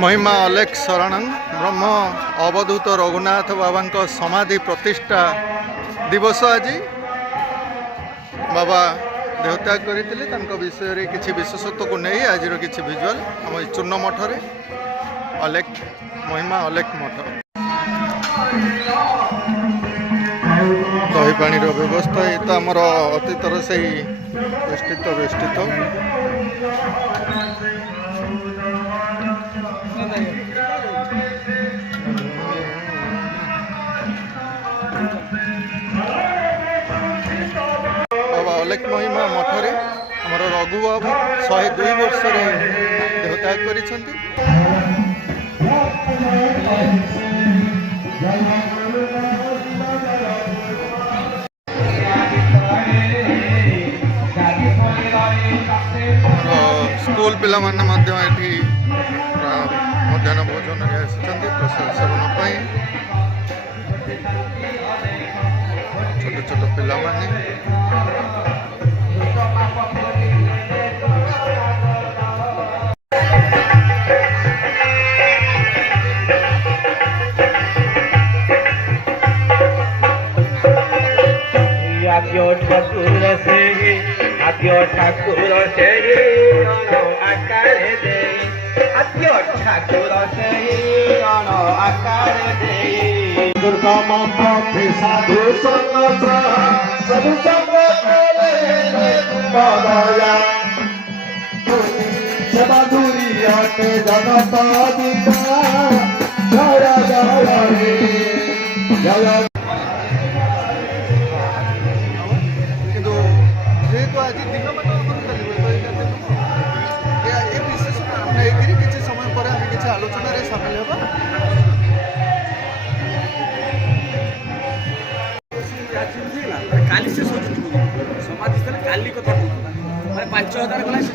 महिमा अलेख शरण ब्रह्म अवधूत रघुनाथ बाबा समाधि प्रतिष्ठा दिवस आज बाबा देहत्याग करते विषय किसी विशेषत्व को नहीं आज किसी भिजुआल आम चूर्ण मठरे अलेख महिमा अलेख मठ दही पानी व्यवस्था ये तो आमर अतीतर से बेष्टित बाबा अलेख महिमा मठरे आमर रघु बाबू 102 वर्ष देहत्याग कर स्कूल पिला माने मध्याह्न भोजन प्रसाद सेवन छोट छोट पिला माने ठाकुर से आकार दे ठाकुर से आकार दे दुर्गा माँ साधु संग साधु संग माधुरी आटे जगता दिता जय जय जय आज दिन विशेष नहीं किसी समय पर आम किसी आलोचन सामिल होगा काली से समाधि स्थल काली कथा 5000 गला से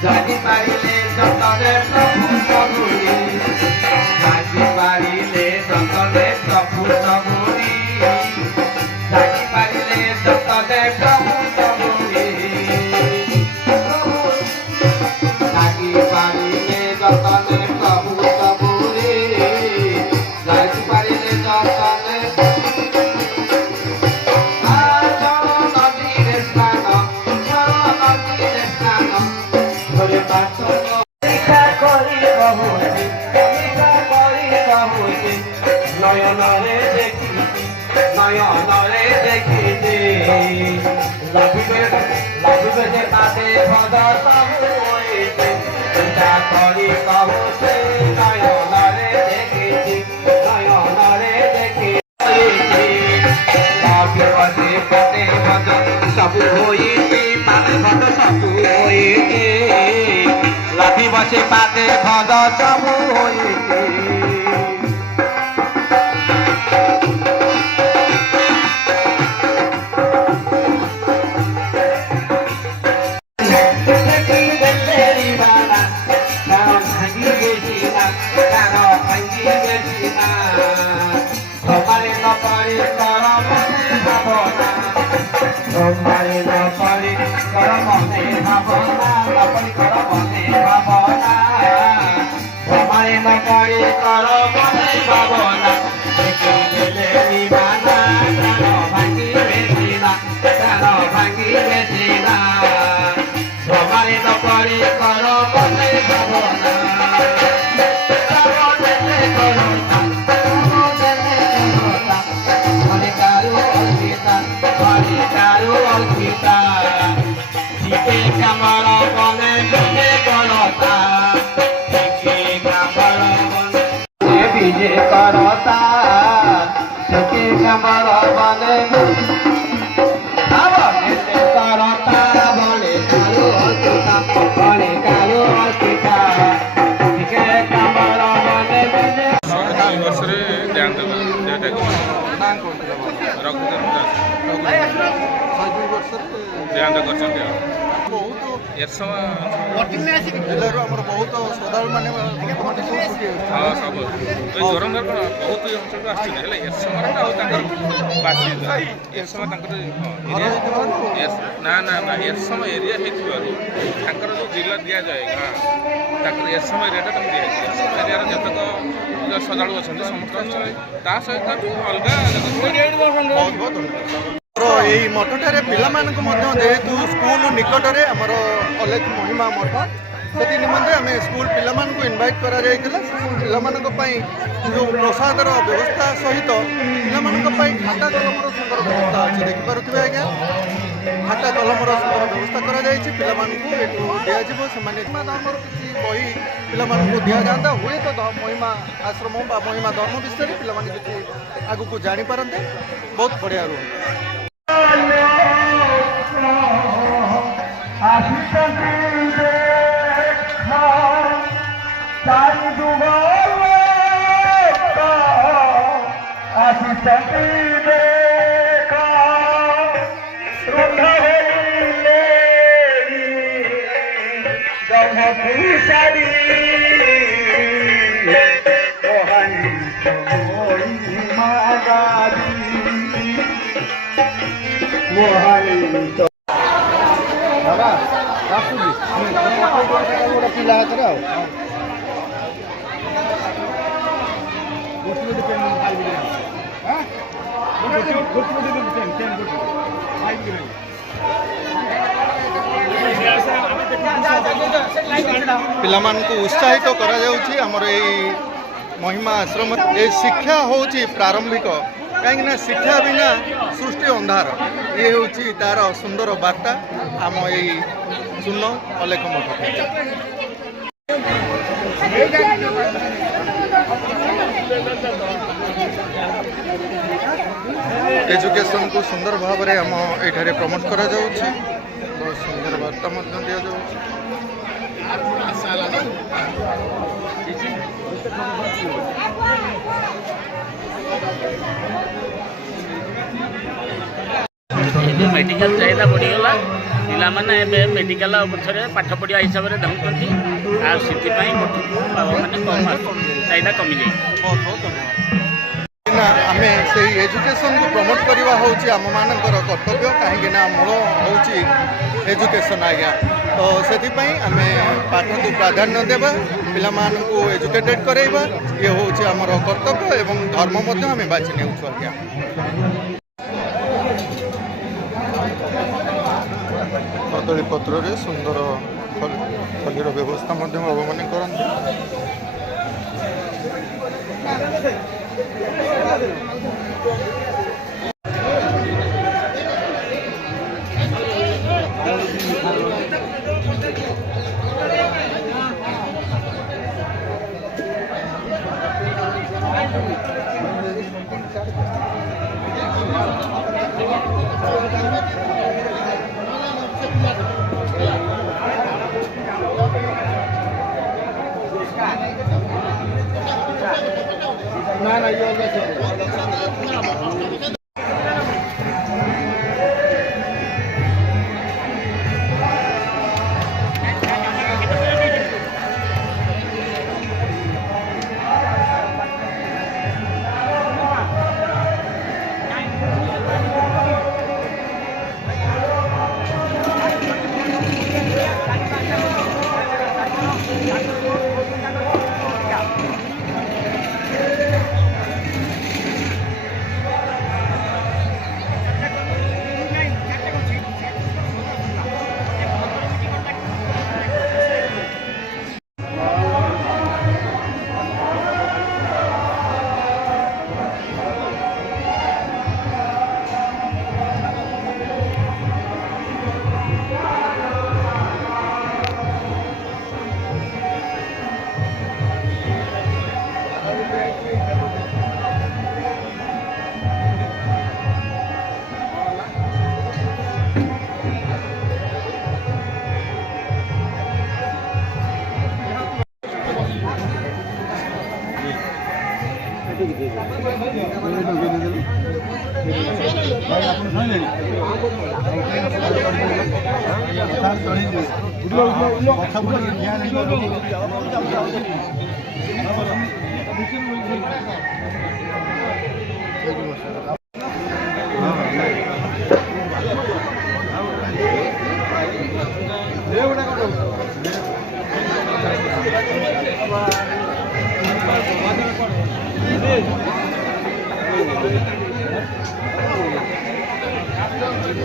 जानी पारिले जतने प्रभु सबुरी जानी पारिले जतने प्रभु सबुरी जानी पारिले जतने प्रभु सबुरी जानी पारिले जतने प्रभु सबुरी जानी पारिले जतने Kori bahu নয়নরে দেখিছি নয়নরে দেখিছি লাভিবে যে তাতে ভদতম হইছে চিন্তা করি কহুছে নয়নরে দেখিছি নয়নরে দেখিছি লাভিবে যে তাতে ভদ সবু হইছে পাতে ভদ সবু হইছে লাভিবে যে পাতে ভদ সবু হইছে বিজে করতা সকে কমর বনে আবনে করতা বনে কালো অস্তিতা বনে কালো অস্তিতা সকে কমর বনে বিজে এই ବର୍ଷରେ ଧ୍ୟାନ ଦେବା ଦେହଟାକୁ ନାଁ କରୁଥିଲେ ରଘୁଦେବ ଦାସ 102 ବର୍ଷରେ ଦେହାନ୍ତ କରିଛନ୍ତି ଆଉ ବହୁତ ଏରସମା ଜିଲ୍ଲାରୁ ଆମର ବହୁତ ଶ୍ରଦ୍ଧାଳୁମାନେ ଲୋକମାନେ ସବୁ ଛୁଟି ହେଉଛନ୍ତି ହଁ ସବୁ ଏ ଜୋରନ୍ଦର କ'ଣ ବହୁତ ଅଞ୍ଚଳରୁ ଆସୁଛନ୍ତି ହେଲେ ଏରସମାର ଆଉ ତାଙ୍କର ବାସି ଏରସମା ତାଙ୍କର ନା ନା ନା ଏରସମା ଏରିଆ ହେଇଥିବାରୁ ତାଙ୍କର ଯେଉଁ ଜିଲ୍ଲା ଦିଆଯାଏ ଗାଁ ତାଙ୍କର ଏରସମା ଏରିଆଟା ତାଙ୍କୁ ଦିଆଯାଇଛି ଏରସମା ଏରିଆର ଯେତେକ ଶ୍ରଦ୍ଧାଳୁ ଅଛନ୍ତି ସମସ୍ତେ ଅଛନ୍ତି ତା ସହିତ ଅଲଗା ବହୁତ ବହୁତ ଆମର ଏଇ ମଠଠାରେ ପିଲାମାନଙ୍କୁ ମଧ୍ୟ ଯେହେତୁ ସ୍କୁଲ ନିକଟରେ ଆମର ଅଲେଖ ମହିମା ମଠ ସେଥି ନିମନ୍ତେ ଆମେ ସ୍କୁଲ ପିଲାମାନଙ୍କୁ ଇନଭାଇଟ୍ କରାଯାଇଥିଲା ସ୍କୁଲ ପିଲାମାନଙ୍କ ପାଇଁ ଯେଉଁ ପ୍ରସାଦର ବ୍ୟବସ୍ଥା ସହିତ ପିଲାମାନଙ୍କ ପାଇଁ ଖାତା କଲମର ସୁନ୍ଦର ବ୍ୟବସ୍ଥା ଅଛି ଦେଖିପାରୁଥିବେ ଆଜ୍ଞା ଖାତା କଲମର ସୁନ୍ଦର ବ୍ୟବସ୍ଥା କରାଯାଇଛି ପିଲାମାନଙ୍କୁ ଏଠୁ ଦିଆଯିବ ସେମାନେ ଧର୍ମର କିଛି ବହି ପିଲାମାନଙ୍କୁ ଦିଆଯାଆନ୍ତା ହୁଏତ ମହିମା ଆଶ୍ରମ ବା ମହିମା ଧର୍ମ ବିଷୟରେ ପିଲାମାନେ କିଛି ଆଗକୁ ଜାଣିପାରନ୍ତେ ବହୁତ ବଢ଼ିଆ ରୁହନ୍ତା ପିଲା ହାତରେ ଆଉ ପିଲାମାନଙ୍କୁ ଉତ୍ସାହିତ କରାଯାଉଛି ଆମର ଏଇ ମହିମା ଆଶ୍ରମ ଏ ଶିକ୍ଷା ହେଉଛି ପ୍ରାରମ୍ଭିକ କାହିଁକିନା ଶିକ୍ଷା ବିନା ସୃଷ୍ଟି ଅନ୍ଧାର ଇଏ ହେଉଛି ତାର ସୁନ୍ଦର ବାର୍ତ୍ତା ଆମ ଏଇ ଚୂନ ଅଲେଖ ମଠ ଏଜୁକେସନକୁ ସୁନ୍ଦର ଭାବରେ ଆମ ଏଠାରେ ପ୍ରମୋଟ କରାଯାଉଛି ବହୁତ ସୁନ୍ଦର ବାର୍ତ୍ତା ମଧ୍ୟ ଦିଆଯାଉଛି ଏବେ ମେଡ଼ିକାଲ ଚାହିଦା ବଢ଼ିଗଲା ପିଲାମାନେ ଏବେ ମେଡ଼ିକାଲ ପଛରେ ପାଠ ପଢ଼ିବା ହିସାବରେ ଧାଉଁଛନ୍ତି ଆଉ ସେଥିପାଇଁ ମଠକୁ ବାବାମାନେ କମ୍ ଚାହିଦା କମିଯାଇଛି ବହୁତ ବହୁତ ଧନ୍ୟବାଦ ଆମେ ସେଇ ଏଜୁକେସନକୁ ପ୍ରମୋଟ କରିବା ହେଉଛି ଆମମାନଙ୍କର କର୍ତ୍ତବ୍ୟ କାହିଁକିନା ମୂଳ ହେଉଛି ଏଜୁକେସନ ଆଜ୍ଞା ତ ସେଥିପାଇଁ ଆମେ ପାଠକୁ ପ୍ରାଧାନ୍ୟ ଦେବା ପିଲାମାନଙ୍କୁ ଏଜୁକେଟେଡ୍ କରାଇବା ଇଏ ହେଉଛି ଆମର କର୍ତ୍ତବ୍ୟ ଏବଂ ଧର୍ମ ମଧ୍ୟ ଆମେ ବାଛି ନେଉଛୁ ଆଜ୍ଞା କଦଳୀ ପତ୍ରରେ ସୁନ୍ଦର ଖଲିର ବ୍ୟବସ୍ଥା ମଧ୍ୟ ବାବାମାନେ କରନ୍ତି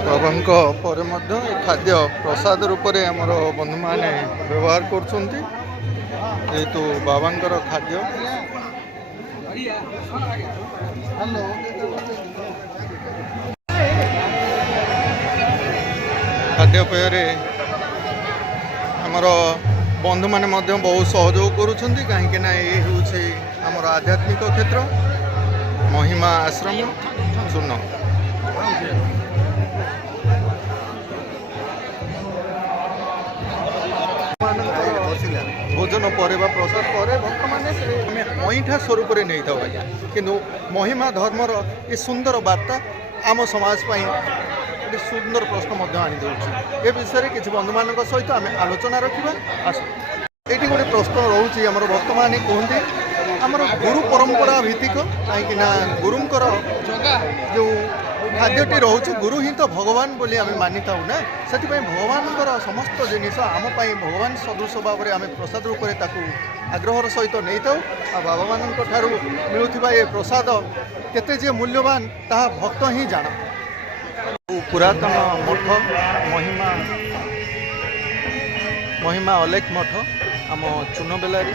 ବାବାଙ୍କ ପରେ ମଧ୍ୟ ଏ ଖାଦ୍ୟ ପ୍ରସାଦ ରୂପରେ ଆମର ବନ୍ଧୁମାନେ ବ୍ୟବହାର କରୁଛନ୍ତି ଯେହେତୁ ବାବାଙ୍କର ଖାଦ୍ୟ। ଖାଦ୍ୟପେୟରେ ଆମର ବନ୍ଧୁମାନେ ମଧ୍ୟ ବହୁତ ସହଯୋଗ କରୁଛନ୍ତି କାହିଁକି ନା ଏ ହେଉଛି ଆମର ଆଧ୍ୟାତ୍ମିକ କ୍ଷେତ୍ର ମହିମା ଆଶ୍ରମ ଶୂନ। ଭୋଜନ ପରେ ବା ପ୍ରସାଦ ପରେ ବର୍ତ୍ତମାନ ଆମେ ଅଇଁଠା ସ୍ୱରୂପରେ ନେଇଥାଉ ଆଜ୍ଞା, କିନ୍ତୁ ମହିମା ଧର୍ମର ଏ ସୁନ୍ଦର ବାର୍ତ୍ତା ଆମ ସମାଜ ପାଇଁ ଗୋଟେ ସୁନ୍ଦର ପ୍ରଶ୍ନ ମଧ୍ୟ ଆଣିଦେଉଛି। ଏ ବିଷୟରେ କିଛି ବନ୍ଧୁମାନଙ୍କ ସହିତ ଆମେ ଆଲୋଚନା ରଖିବା। ଆସ ଏଇଠି ଗୋଟେ ପ୍ରଶ୍ନ ରହୁଛି ଆମର ବର୍ତ୍ତମାନ କୁହନ୍ତି ଆମର ଗୁରୁ ପରମ୍ପରା ଭିତ୍ତିକ, କାହିଁକି ନା ଗୁରୁଙ୍କର ଯେଉଁ ଖାଦ୍ୟଟି ରହୁଛି ଗୁରୁ ହିଁ ତ ଭଗବାନ ବୋଲି ଆମେ ମାନିଥାଉ ନା, ସେଥିପାଇଁ ଭଗବାନଙ୍କର ସମସ୍ତ ଜିନିଷ ଆମ ପାଇଁ ଭଗବାନ ସଦୃଶ ଭାବରେ ଆମେ ପ୍ରସାଦ ରୂପରେ ତାକୁ ଆଗ୍ରହର ସହିତ ନେଇଥାଉ। ଆଉ ବାବାମାନଙ୍କ ଠାରୁ ମିଳୁଥିବା ଏ ପ୍ରସାଦ କେତେ ଯେ ମୂଲ୍ୟବାନ ତାହା ଭକ୍ତ ହିଁ ଜାଣ। ପୁରାତନ ମଠ ମହିମା ଅଲେଖ ମଠ ଆମ ଚୁନବେଲାରୀ